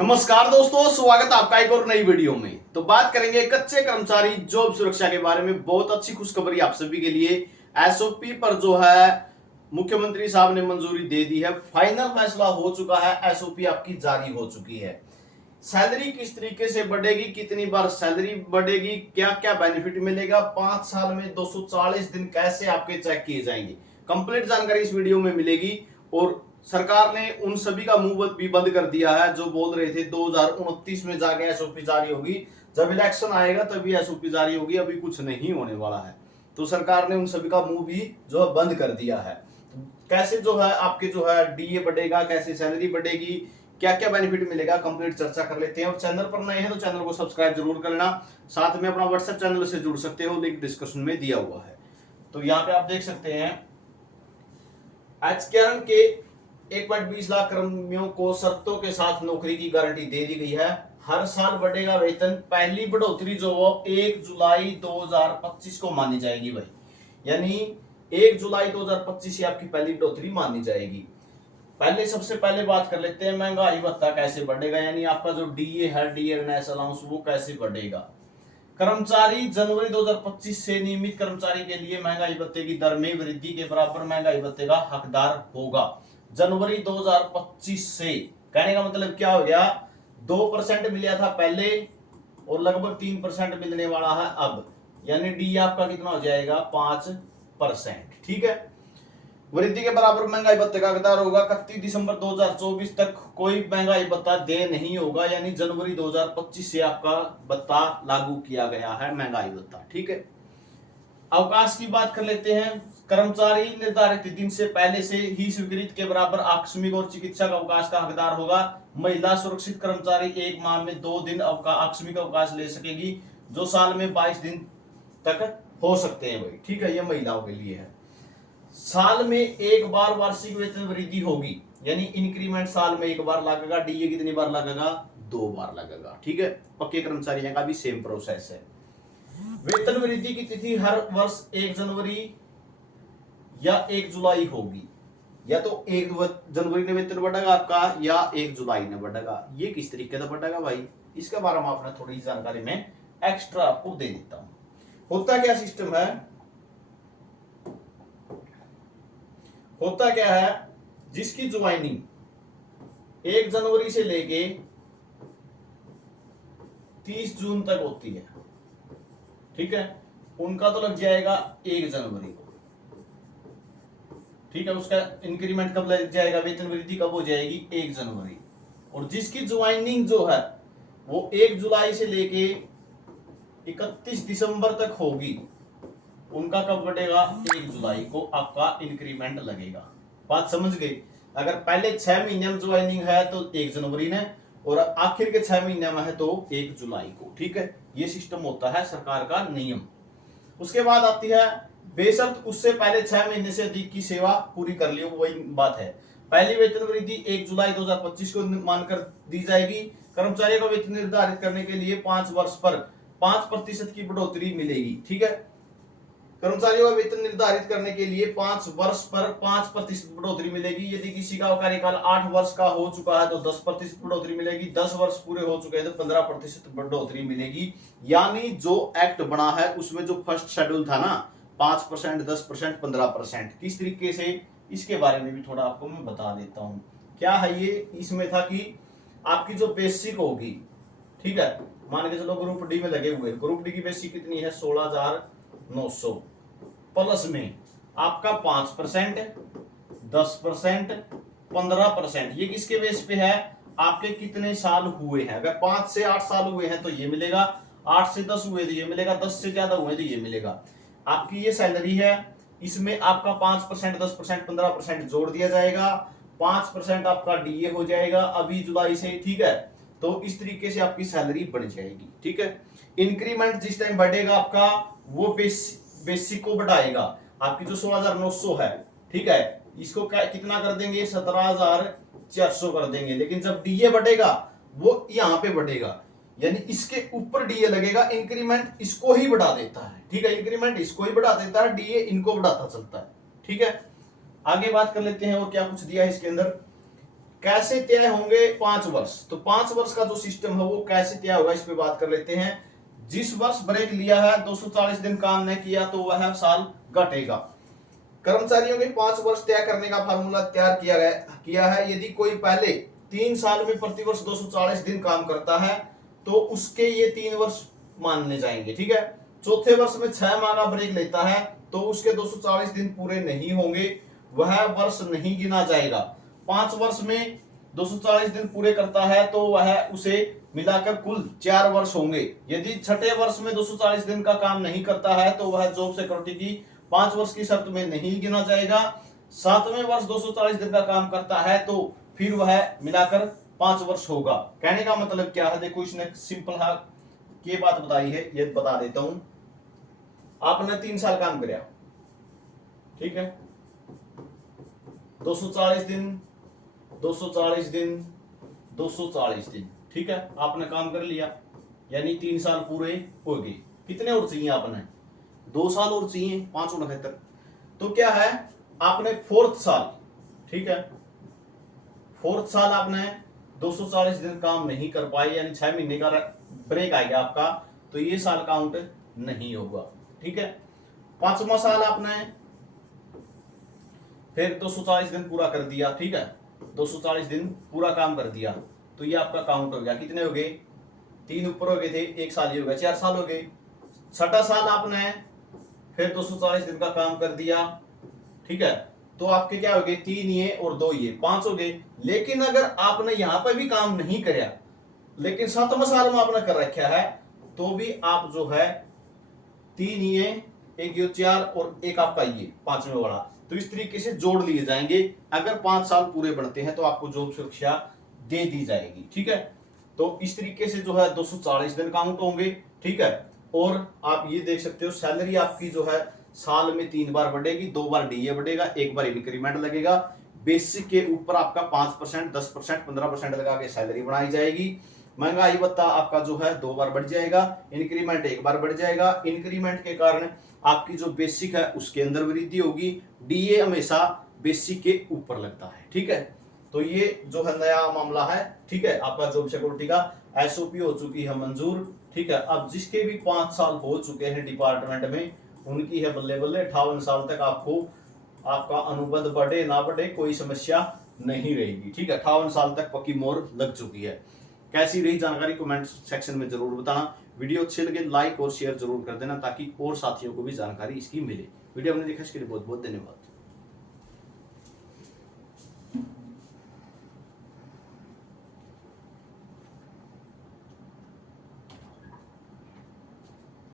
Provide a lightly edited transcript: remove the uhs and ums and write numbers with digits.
नमस्कार दोस्तों, स्वागत है आपका एक और नई वीडियो में। तो बात करेंगे कच्चे कर्मचारी जॉब सुरक्षा के बारे में। बहुत अच्छी खुशखबरी आप सभी के लिए। एसओपी पर जो है मुख्यमंत्री साहब ने मंजूरी दे दी है, फाइनल फैसला हो चुका है, एसओपी आपकी जारी हो चुकी है। सैलरी किस तरीके से बढ़ेगी, कितनी बार सैलरी बढ़ेगी, क्या क्या बेनिफिट मिलेगा, 5 साल में 240 दिन कैसे आपके चेक किए जाएंगे, कंप्लीट जानकारी इस वीडियो में मिलेगी। और सरकार ने उन सभी का मुंह भी बंद कर दिया है जो बोल रहे थे 2029 में जाके एसओपी जारी होगी, जब इलेक्शन आएगा तभी एसओपी जारी होगी, अभी कुछ नहीं होने वाला है। तो सरकार ने उन सभी का मुंह भी जो है बंद कर दिया है। तो कैसे जो है आपके जो है डीए बढ़ेगा, कैसे सैलरी बढ़ेगी, क्या क्या बेनिफिट मिलेगा, कंप्लीट चर्चा कर लेते हैं। और चैनल पर नए हैं तो चैनल को सब्सक्राइब जरूर कर लेना, साथ में अपना व्हाट्सएप चैनल से जुड़ सकते हो, लिंक डिस्क्रिप्शन में दिया हुआ है। तो यहाँ पे आप देख सकते हैं एचकेआरएन के 1.20 लाख कर्मियों को शर्तों के साथ नौकरी की गारंटी दे दी गई है। हर साल बढ़ेगा वेतन। पहली बढ़ोतरी जो वो 1 जुलाई 2025 को मानी जाएगी भाई, यानी 1 जुलाई 2025 से आपकी पहली बढ़ोतरी मानी जाएगी। पहले सबसे पहले बात कर लेते हैं महंगाई भत्ता कैसे बढ़ेगा, यानी आपका जो डीए है, डियरनेस अलाउंस, वो कैसे बढ़ेगा। कर्मचारी जनवरी 2025 से नियमित कर्मचारी के लिए महंगाई भत्ते की दर में वृद्धि के बराबर महंगाई भत्ते का हकदार होगा। जनवरी 2025 से कहने का मतलब क्या हो गया, 2% मिला था पहले और लगभग 3% मिलने वाला है अब, यानी डी आपका कितना हो जाएगा 5%। ठीक है, वृद्धि के बराबर महंगाई भत्ते का हकदार होगा। 31 दिसंबर 2024 तक कोई महंगाई भत्ता दे नहीं होगा, यानी जनवरी 2025 से आपका भत्ता लागू किया गया है, महंगाई भत्ता। ठीक है, अवकाश की बात कर लेते हैं। कर्मचारी निर्धारित दिन से पहले से ही स्वीकृत के बराबर आकस्मिक और चिकित्सक अवकाश का हकदार होगा। महिला सुरक्षित कर्मचारी 1 माह में 2 दिन आकस्मिक अवकाश ले सकेगी, जो साल में 22 दिन तक हो सकते हैं भाई। ठीक है, ये महिलाओं के लिए है। साल में एक बार वार्षिक वेतन वृद्धि होगी, यानी इंक्रीमेंट साल में एक बार लगेगा। डीए कितनी बार लगेगा, 2 बार लगेगा। ठीक है, पक्के कर्मचारियों का भी सेम प्रोसेस है। वेतन वृद्धि की तिथि हर वर्ष 1 जनवरी या 1 जुलाई होगी, या तो 1 जनवरी ने वेतन बढ़ेगा आपका या 1 जुलाई ने बढ़ेगा। ये किस तरीके से बढ़ेगा भाई, इसके बारे में आपने थोड़ी जानकारी में एक्स्ट्रा आपको दे देता हूं। होता क्या सिस्टम है, होता क्या है, जिसकी ज्वाइनिंग 1 जनवरी से लेके 30 जून तक होती है, ठीक है, उनका तो लग जाएगा 1 जनवरी को। ठीक है, उसका इंक्रीमेंट कब लग जाएगा, वेतन वृद्धि कब हो जाएगी, 1 जनवरी। और जिसकी ज्वाइनिंग जो है वो 1 जुलाई से लेके 31 दिसंबर तक होगी, उनका कब बढ़ेगा, 1 जुलाई को आपका इंक्रीमेंट लगेगा। बात समझ गई। अगर पहले 6 महीने में ज्वाइनिंग है तो 1 जनवरी ने, और आखिर के 6 महीने में है तो 1 जुलाई को। ठीक है, ये सिस्टम होता है सरकार का नियम। उसके बाद आती है बेशर्त उससे पहले 6 महीने से अधिक की सेवा पूरी कर ली हो, वही बात है। पहली वेतन वृद्धि 1 जुलाई 2025 को मानकर दी जाएगी। कर्मचारियों का वेतन निर्धारित करने के लिए 5 वर्ष पर 5% की बढ़ोतरी मिलेगी। ठीक है, कर्मचारियों का वेतन निर्धारित करने के लिए 5 वर्ष पर 5% बढ़ोतरी मिलेगी। यदि किसी का कार्यकाल 8 वर्ष का हो चुका है तो 10% बढ़ोतरी मिलेगी। 10 वर्ष पूरे हो चुके हैं तो 15% बढ़ोतरी मिलेगी। यानी जो एक्ट बना है उसमें जो फर्स्ट शेड्यूल था ना, 5%, 10%, 15%, किस तरीके से, इसके बारे में भी थोड़ा आपको मैं बता देता हूं। क्या है ये, इसमें था कि आपकी जो बेसिक होगी, ठीक है, मान के चलो ग्रुप डी में लगे हुए, ग्रुप डी की बेसिक कितनी है 16,900, प्लस में आपका 5%, 10%, 15%, ये किसके बेस पे है, आपके कितने साल हुए हैं। अगर 5 से 8 साल हुए हैं तो ये मिलेगा, 8 से 10 हुए तो ये मिलेगा, 10 से ज्यादा हुए तो ये मिलेगा। आपकी ये सैलरी है, इसमें आपका 5%, 10%, 15% जोड़ दिया जाएगा, 5% आपका डीए हो जाएगा अभी जुलाई से। ठीक है, तो इस तरीके से आपकी सैलरी बढ़ जाएगी। ठीक है, इंक्रीमेंट जिस टाइम बढ़ेगा आपका वो बेसिक को बढ़ाएगा। आपकी जो 16,900 है, ठीक है, इसको कितना कर देंगे, 17,400 कर देंगे। लेकिन जब डीए बढ़ेगा वो यहां पे बढ़ेगा, यानी इसके ऊपर डीए लगेगा। इंक्रीमेंट इसको ही बढ़ा देता है। ठीक है, इंक्रीमेंट इसको ही बढ़ा देता है, डीए इनको बढ़ाता चलता है। ठीक है, आगे बात कर लेते हैं और क्या कुछ दिया है इसके अंदर। कैसे तय होंगे 5 वर्ष। तो 5 वर्ष का जो सिस्टम है वो कैसे तय होगा इस पे बात कर लेते हैं। जिस वर्ष ब्रेक लिया है 240 दिन काम नहीं किया तो वह साल घटेगा। कर्मचारियों के 5 वर्ष तय करने का फार्मूला तैयार किया है। यदि कोई पहले 3 साल में प्रतिवर्ष 240 दिन काम करता है तो उसके ये 3 वर्ष मानने जाएंगे, ठीक है। चौथे वर्ष में 6 माह का ब्रेक लेता है तो उसके 240 दिन पूरे नहीं होंगे, वह वर्ष नहीं गिना जाएगा। 5 वर्ष में 240 दिन पूरे करता है तो वह उसे मिलाकर कुल 4 वर्ष होंगे। यदि छठे वर्ष में 240 दिन का काम नहीं करता है तो वह जॉब सिक्योरिटी की 5 वर्ष की शर्त में नहीं गिना जाएगा। 7वें वर्ष 240 दिन का काम करता है तो फिर वह मिलाकर 5 वर्ष होगा। कहने का मतलब क्या है, देखो इसने सिंपल ये बात बताई है, ये बता देता हूं। आपने 3 साल काम किया, ठीक है, 240 दिन 240 दिन 240 दिन, ठीक है, आपने काम कर लिया, यानी 3 साल पूरे हो गए। कितने और चाहिए आपने? 2 साल और चाहिए, 5 और 78। तो क्या है, आपने 4th साल, ठीक है, 4th साल आपने 240 दिन काम नहीं कर पाए, यानी 6 महीने का ब्रेक आ गया आपका, तो ये साल काउंट नहीं होगा, ठीक है। 5वां साल आपने फिर 240 दिन पूरा कर दिया, ठीक है, 240 दिन पूरा काम कर दिया तो ये आपका काउंट हो गया। कितने हो गए? 3 ऊपर हो गए थे, 1 साल ही हो गया, 4 साल हो गए। 6ठा साल आपने फिर 240 दिन का काम कर दिया, ठीक है, तो आपके क्या हो गए? 3 ये और 2 ये 5 हो गए। लेकिन अगर आपने यहां पर भी काम नहीं कराया लेकिन 7वें साल में आपने कर रखा है तो भी आप जो है 3 ये 1 ये 4 और 1 आपका ये 5वें वाला, तो इस तरीके से जोड़ लिए जाएंगे। अगर 5 साल पूरे बढ़ते हैं तो आपको जॉब सुरक्षा दे दी जाएगी, ठीक है। तो इस तरीके से जो है 240 दिन काउंट होंगे, ठीक है। और आप ये देख सकते हो सैलरी आपकी जो है साल में 3 बार बढ़ेगी, 2 बार डीए बढ़ेगा, 1 बार इंक्रीमेंट लगेगा। बेसिक के ऊपर आपका 5%, 10%, 15% लगा के सैलरी बढ़ाई जाएगी। महंगाई भत्ता आपका जो है 2 बार बढ़ जाएगा, इंक्रीमेंट 1 बार बढ़ जाएगा। इंक्रीमेंट के कारण आपकी जो बेसिक है उसके अंदर वृद्धि होगी। डीए हमेशा बेसिक के ऊपर लगता है, ठीक है। तो ये जो है नया मामला है, ठीक है, आपका जॉब सिक्योरिटी का एसओपी हो चुकी है मंजूर, ठीक है। अब जिसके भी 5 साल हो चुके हैं डिपार्टमेंट में उनकी है बल्ले बल्ले 58 साल तक आपको आपका अनुबंध बढ़े ना बढ़े कोई समस्या नहीं रहेगी, ठीक है। 58 साल तक पक्की मोहर लग चुकी है। कैसी रही जानकारी कमेंट सेक्शन में जरूर बताना। वीडियो अच्छे लगे लाइक और शेयर जरूर कर देना ताकि और साथियों को भी जानकारी इसकी मिले। वीडियो हमने देखा इसके लिए बहुत बहुत धन्यवाद।